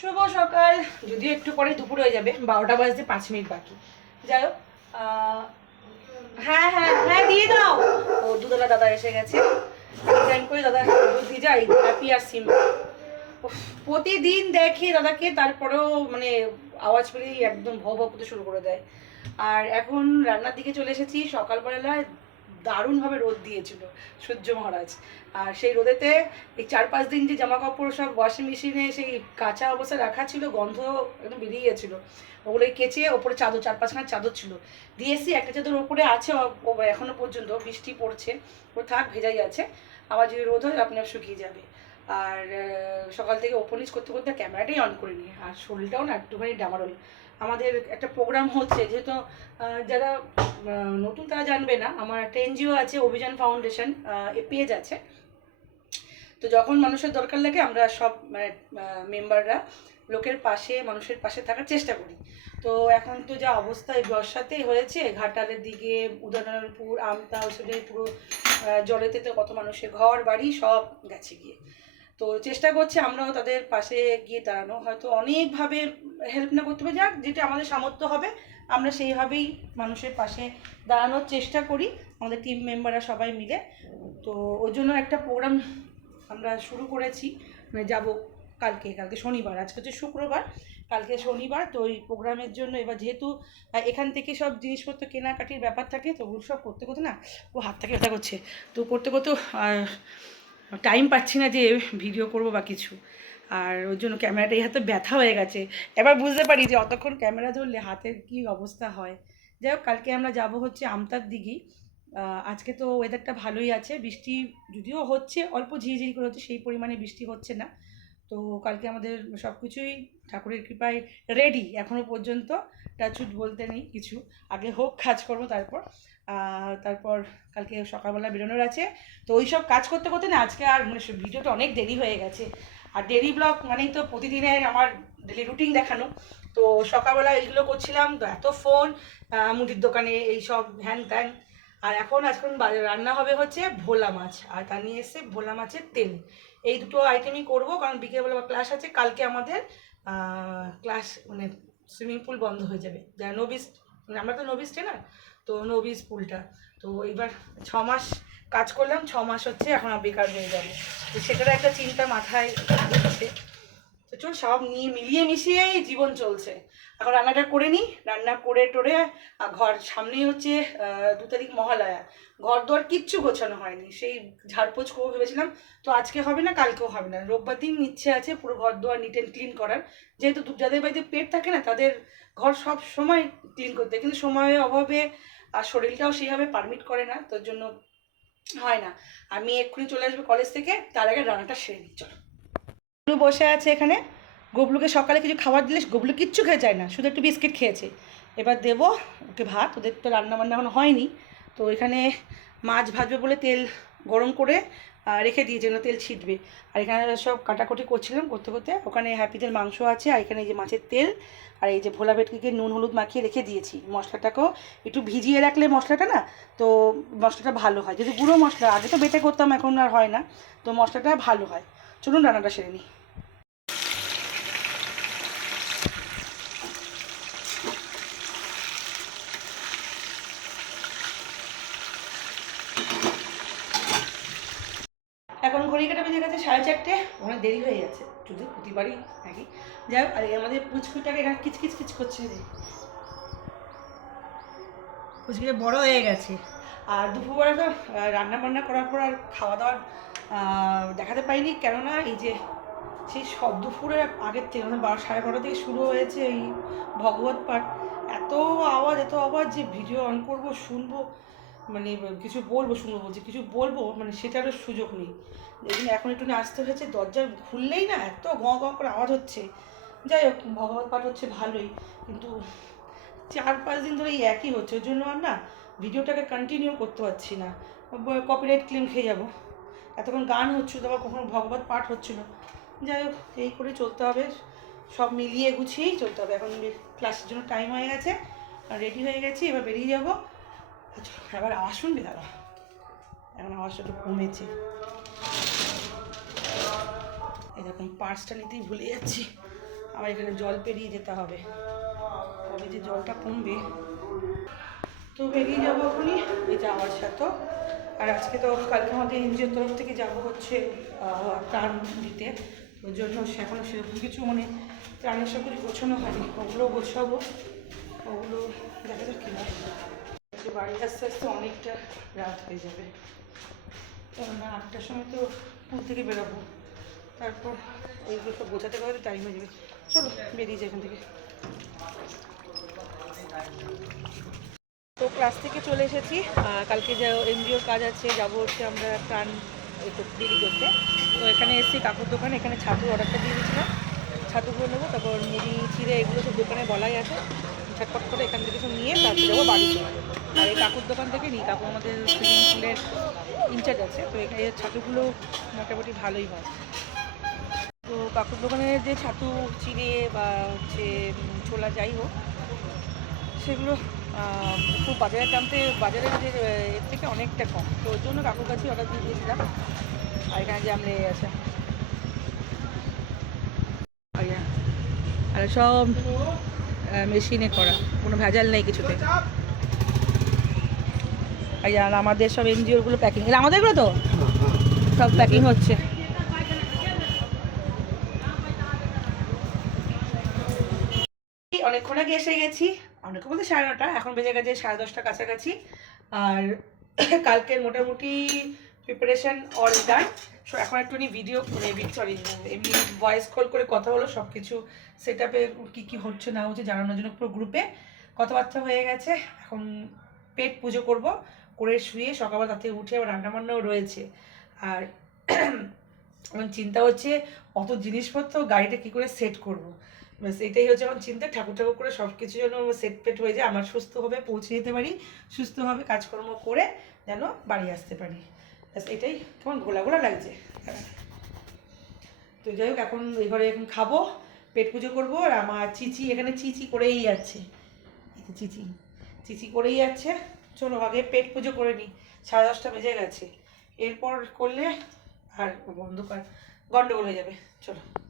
শুভ সকাল। যদিও একটু পরে দুপুর হয়ে যাবে, বারোটা বাজতে পাঁচ মিনিট বাকি। যাই হোক হ্যাঁ হ্যাঁ হ্যাঁ দিয়ে দাও। ও দুধওয়ালা দাদা এসে গেছে। করে দাদা। দিয়ে যাই হ্যাপি আর সিম। প্রতিদিন দেখি দাদাকে, তারপরেও মানে আওয়াজ পেলেই একদম ভব করতে শুরু করে দেয়। আর এখন রান্নার দিকে চলে এসেছি, সকালবেলায় দারুণভাবে রোদ দিয়েছিল সূর্য মহারাজ। আর সেই রোদেতে এই চার পাঁচ দিন যে জামা কাপড় সব ওয়াশিং মেশিনে সেই কাঁচা অবস্থায় রাখা ছিল, গন্ধ একদম বেরিয়ে গেছিল। ওগুলো কেচে ওপরে চাদর, চার পাঁচখানা চাদর ছিল। দিয়েছি একটা চাদর ওপরে আছে এখনও পর্যন্ত, বৃষ্টি পড়ছে ও থাক ভেজাই আছে। আবার যদি রোদ হয় আপনার শুকিয়ে যাবে। আর সকাল থেকে ওপর করতে করতে ক্যামেরাটাই অন করে নিই। আর শরীরটাও না, একটুখানি ডামারোল আমাদের একটা প্রোগ্রাম হচ্ছে, যেহেতু যারা নতুন তারা জানবে না, আমার একটা এনজিও আছে, অভিযান ফাউন্ডেশন পেজ আছে। তো যখন মানুষের দরকার লাগে, আমরা সব মানে মেম্বাররা লোকের পাশে, মানুষের পাশে থাকার চেষ্টা করি। তো এখন তো যা অবস্থা, এই বর্ষাতেই হয়েছে, ঘাটালের দিকে উদয়নারায়ণপুর আমতা ওইসবে পুরো জলেতে তো কত মানুষের ঘর, বাড়ি, সব গেছে গিয়ে। তো চেষ্টা করছি আমরাও তাদের পাশে গিয়ে দাঁড়ানো হয়তো অনেকভাবে হেল্প না করতে পারি যাক যেটা আমাদের সামর্থ্য হবে, আমরা সেইভাবেই মানুষের পাশে দাঁড়ানোর চেষ্টা করি, আমাদের টিম মেম্বাররা সবাই মিলে। তো ওর জন্য একটা প্রোগ্রাম আমরা শুরু করেছি মানে যাব কালকে কালকে শনিবার, আজকে হচ্ছে শুক্রবার, কালকে শনিবার, তো ওই প্রোগ্রামের জন্য এবার যেহেতু এখান থেকে সব জিনিসপত্র কেনাকাটির ব্যাপার থাকে, তো ওগুলো সব করতে করতে না, ও হাত থেকে ব্যথা করছে। তো করতে করতে টাইম পাচ্ছি না যে ভিডিও করব বা কিছু। আর ওর জন্য ক্যামেরাটা এই হাতে ব্যথা হয়ে গেছে। এবার বুঝতে পারি যে অতক্ষণ ক্যামেরা ধরলে হাতের কি অবস্থা হয়। যাই হোক, কালকে আমরা যাব হচ্ছে আমতার দিঘি। আজকে তো ওয়েদারটা ভালোই আছে। বৃষ্টি যদিও হচ্ছে, অল্প ঝিরিঝিরি করে হচ্ছে, সেই পরিমাণে বৃষ্টি হচ্ছে না। তো কালকে আমাদের সব কিছুই ঠাকুরের কৃপায় রেডি এখনও পর্যন্ত টাচুট বলতে নেই কিছু। আগে হোক, কাজ করব তারপর। তারপর কালকে সকালবেলা বেরোনোর আছে। তো ওই সব কাজ করতে করতে না আজকে আর মানে ভিডিওটা অনেক দেরি হয়ে গেছে। আর ডেলি ব্লগ মানেই তো প্রতিদিনের আমার ডেলি রুটিন দেখানো। তো সকালবেলা এইগুলো করছিলাম, তো এত ফোন মুদির দোকানে এই সব হ্যান ত্যান। আর এখন বা- রান্না হবে হচ্ছে ভোলা মাছ। আর তা নিয়ে এসে ভোলা মাছের তেল। এই দুটো আইটেমই করব, কারণ বিকেলবেলা ক্লাস আছে, কালকে আমাদের ক্লাস মানে সুইমিং পুল বন্ধ হয়ে যাবে। যারা নবিস মানে আমরা তো নবিস ট্রেনার তো নবিস পুলটা তো এইবার ছ মাস কাজ করলাম, ছ মাস হচ্ছে এখন বেকার হয়ে যাবে। তো সেটার একটা চিন্তা মাথায় দিচ্ছে তো চল, সব নিয়ে মিলিয়ে মিশিয়েই জীবন চলছে। এখন রান্নাটা করে নিই, রান্না করে টোরে ঘর সামনেই হচ্ছে দু তারিখ মহালয়া। ঘর দোয়ার কিচ্ছু গোছানো হয়নি। সেই ঝাড়পোছ করব ভেবেছিলাম, তো আজকে হবে না, কালকেও হবে না। রোববার দিন ইচ্ছে আছে পুরো ঘর দোয়ার নিট অ্যান্ড ক্লিন করার। যেহেতু যাদের বাড়িতে পেট থাকে না, তাদের ঘর সব সময় ক্লিন করতে কিন্তু সময়ের অভাবে আর শরীরটাও সেইভাবে পারমিট করে না, তোর জন্য হয় না। আমি এক্ষুনি চলে আসব কলেজ থেকে, তার আগে রান্নাটা সেরে নিই, চলো। গুবলু বসে আছে এখানে। গবলুকে সকালে কিছু খাবার দিলে গবলু কিচ্ছু খেয়ে যায় না, শুধু একটু বিস্কিট খেয়েছে। এবার দেবো ওকে ভাত, ওদের তো রান্না বান্না এখনও হয়নি। তো এখানে মাছ ভাজবে বলে তেল গরম করে রেখে দিয়েছে যেন তেল ছিটবে। আর এখানে সব কাটাকুটি করছিলাম করতে করতে, ওখানে হ্যাপিদের মাংস আছে, আর এখানে এই যে মাছের তেল, আর এই যে ভোলা ভেটকিকে নুন হলুদ মাখিয়ে রেখে দিয়েছি মশলাটাকেও। একটু ভিজিয়ে রাখলে মশলাটা না, তো মশলাটা ভালো হয়। যদি গুঁড়ো মশলা, আগে তো বেটে করতাম, এখন আর হয় না। তো মশলাটা ভালো হয়। চলুন রান্নাটা সেরে নিই এখন ঘড়ি কাটা বেজে গেছে সাড়ে চারটে, অনেক দেরি হয়ে যাচ্ছে। যদি প্রতিবারই নাকি। যাই আর আমাদের পুচকুটাকে এখানে কিচকিচ কিচ করছে পুচকিটা বড় হয়ে গেছে। আর দুপুরবেলা তো রান্না বান্না করার পর আর খাওয়া দাওয়ার দেখাতে পাইনি। কেননা এই যে, সেই সব দুপুরের আগের থেকে মানে বারো, সাড়ে বারো থেকে শুরু হয়েছে এই ভগবত পাঠ। এত আওয়াজ এত আওয়াজ যে ভিডিও অন করব, শুনব। মানে কিছু বলব, শুনব বলছি, কিছু বলব মানে সেটারও সুযোগ নেই। এই এখন একটু আসতে হয়েছে, দরজা খুললেই না এত গ গ করে আওয়াজ হচ্ছে। যাই হোক, ভগবত পাঠ হচ্ছে ভালোই, কিন্তু চার পাঁচ দিন ধরে এই একই হচ্ছে, ওর জন্য আর না ভিডিওটাকে কন্টিনিউ করতে পারছি না। কপিরাইট ক্লেম খেয়ে যাব। এতক্ষণ গান হচ্ছিল, তারপর কখনো ভগবত পাঠ হচ্ছিল। যাই হোক, এই করে চলতে হবে, সব মিলিয়ে গুছিয়েই চলতে হবে। এখন ক্লাসের জন্য টাইম হয়ে গেছে রেডি হয়ে গেছি, এবার বেরিয়ে যাব। এবার আওয়াজ শুনবি দাদা। এখন আওয়াজটা একটু কমেছে এরকম পার্সটা নিতেই ভুলে যাচ্ছি। আবার এখানে জল পেরিয়ে যেতে হবে। তবে যে জলটা কমবে। তো বেরিয়ে যাব এখনই। এই যাওয়ার সাথে। আর আজকে তো কালকে আমাদের এনজিওর তরফ থেকে যাব হচ্ছে ত্রাণ দিতে। ওই জন্য এখনও সেরকম কিছু মানে ত্রাণের সব কিছু গোছানো হয়নি। ওগুলো গোছাবো। ওগুলো দেখা যাক কী হয়। বাড়ি আস্তে আস্তে অনেকটা রাত হয়ে যাবে। কেননা আটটার সময় তো স্কুল থেকে বেরোবো। তারপর ওইগুলো সব গোছাতে গেলে টাইম হয়ে যাবে। চলো, বেরিয়ে যাই এখান থেকে। তো ক্লাস থেকে চলে এসেছি। কালকে যে এনজিওর কাজ আছে, যাব হচ্ছে আমরা প্রাণ বিক্রি করতে। তো এখানে এসেছি কাকুর দোকান, এখানে ছাতু অর্ডারটা দিয়ে দিয়েছিলাম। ছাতুগুলো নেব, তারপর মুড়ি, চিড়ে, এগুলো সব দোকানে বলাই আছে। ঝটপট করে এখান থেকে সব নিয়ে তারপর যাব। বাড়িতে আর এই কাকুর দোকান থেকে নিই, কাকু আমাদের সুইমিং পুলের ইনচার্জ আছে, তো এখানে ছাতুগুলো মোটামুটি ভালোই হয়। তো কাকুর দোকানের যে ছাতু চিড়ে বা হচ্ছে ছোলা যাই হোক, সেগুলো খুব বাজারের দামতে বাজারের যে, এর থেকে অনেকটা কম। তো ওর জন্য কাকুর কাছেই অর্ডার দিয়ে দিয়েছিলাম। আর এখানে যে আমলে আছে আর ইয়া, আর সব মেশিনে করা। কোনো ভেজাল নেই কিছুতে। আর আমাদের সব এনজিওরগুলো প্যাকিং আমাদেরগুলো তো? সব প্যাকিং হচ্ছে। অনেকক্ষণ আগে এসে গেছি। অনেকক্ষণ বলতে সাড়ে নটা, এখন বেজে গেছে সাড়ে দশটা কাছাকাছি। আর কালকের মোটামুটি প্রিপারেশন অল ডান সো এখন একটুখানি ভিডিও সরি এমনি ভয়েস কল করে কথা হলো সব কিছু সেট আপে কী কী হচ্ছে না হচ্ছে জানানোর জন্য পুরো গ্রুপে কথাবার্তা হয়ে গেছে। এখন পেট পুজো করব, করে শুয়ে সকালবেলা থেকে উঠে আবার রান্নাবান্নাও রয়েছে। আর এখন চিন্তা হচ্ছে অত জিনিসপত্র গাড়িটা কী করে সেট করব। ব্যাস, এটাই হচ্ছে এখন চিন্তা, ঠাকুর ঠাকুর করে সব কিছু যেন সেট পেট হয়ে যায়, আমার সুস্থভাবে পৌঁছে যেতে পারি সুস্থভাবে কাজকর্ম করে যেন বাড়ি আসতে পারি। ব্যাস, এটাই। কেমন গোলা গোলা লাগছে? তো যাই হোক, এখন এই ঘরে এখন খাব, পেট পুজো করব, আর আমার চিচি, এখানে চিচি করেই যাচ্ছে। চিচি চিচি করেই যাচ্ছে। চলো আগে পেট পুজো করে নিই। সাড়ে দশটা বেজে গেছে। এরপর করলে আর বন্ধ কর গন্ডগোল হয়ে যাবে। চলো।